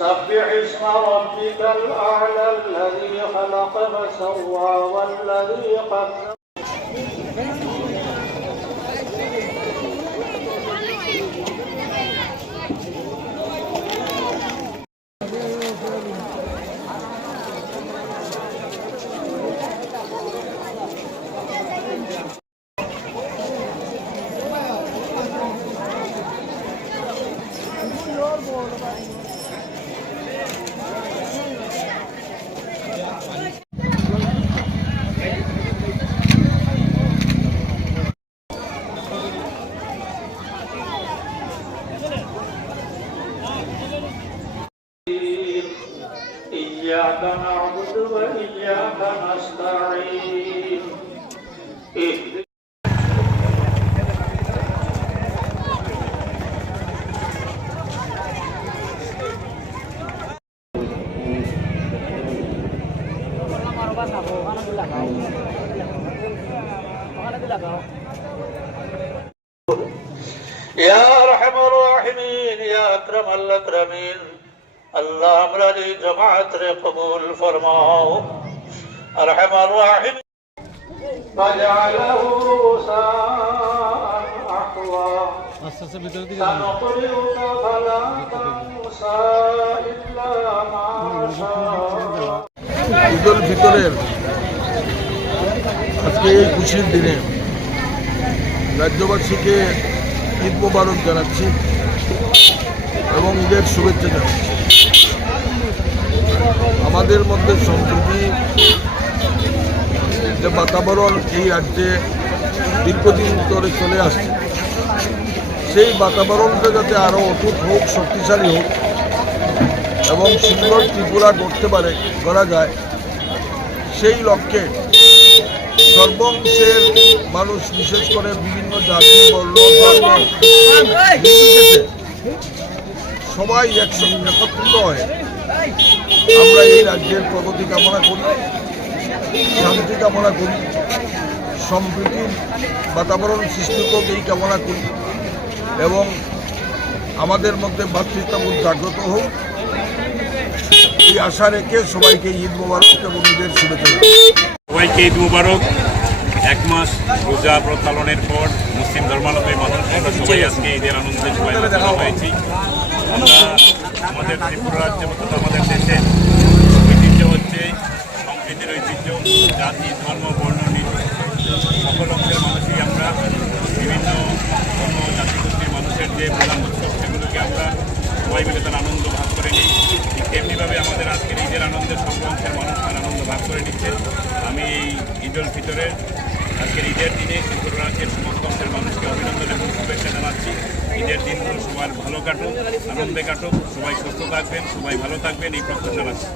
سبح اسم ربك الأعلى الذي خلق فسوى والذي قدر إياك نعبد وإياك نستعين يا أرحم الراحمين يا أكرم الأكرمين আল্লাহ আমরা এই জামাত রে কবুল ফরমাও আরহাম الراحمين فجعله ساء أحوى سنقرئك فلا تنسى إلا ما شاء ঈদুল ফিতরের আজকে এই খুশির দিনে রাজ্যবাসীকে ঈদ মোবারক জানাচ্ছি এবং ঈদের শুভেচ্ছা জানাচ্ছি। আমাদের মধ্যে সম্প্রীতি যে বাতাবরণ এই রাজ্যে দীর্ঘদিন ধরে চলে আসছে, সেই বাতাবরণটা যাতে আরও অটুট হোক, শক্তিশালী হোক এবং সুন্দর ত্রিপুরা করা যায়, সেই লক্ষ্যে সর্বংশের মানুষ, বিশেষ করে বিভিন্ন জাতি বর্ণ ধর্ম নির্বিশেষে সবাই একত্রিত হয়ে আমরা এই রাজ্যের প্রগতি কামনা করি, শান্তি কামনা করি, সম্প্রীতির বাতাবরণ সৃষ্টি হোক এই কামনা করি এবং আমাদের মধ্যে ভ্রাতৃত্ববোধ জাগ্রত হোক এই আশা রেখে সবাইকে ঈদ মোবারক এবং ঈদের শুভেচ্ছা। সবাইকে ঈদ মোবারক। এক মাস রোজা ব্রত পালনের পর মুসলিম ধর্মাবলম্বী মানুষ আমরা সবাই আজকে ঈদের আনন্দে সবাই দেখা হয়েছি। আমরা আমাদের ত্রিপুরা রাজ্যে অর্থাৎ আমাদের দেশে ঐতিহ্য হচ্ছে সম্প্রীতির ঐতিহ্য, জাতি ধর্ম বর্ণ সকল অংশের মানুষই আমরা বিভিন্ন ধর্ম জাতিগোষ্ঠীর মানুষের যে প্রধান উৎসব সেগুলোকে আমরা সবাই মিলে তার আনন্দ ভাগ করে নিই। ঠিক তেমনিভাবে আমাদের আজকের ঈদের আনন্দের সকল অংশের মানুষ তার আনন্দ ভাগ করে নিচ্ছে। আমি এই ঈদুল ফিতরের আজকের ঈদের দিনে ত্রিপুরা রাজ্যের সমস্ত অংশের মানুষকে অভিনন্দন এবং শুভেচ্ছা জানাচ্ছি। ঈদের দিনগুলো সবার ভালো কাটুক, আনন্দে কাটুক, সবাই সুস্থ থাকবেন, সবাই ভালো থাকবেন এই প্রত্যাশা জানাচ্ছি।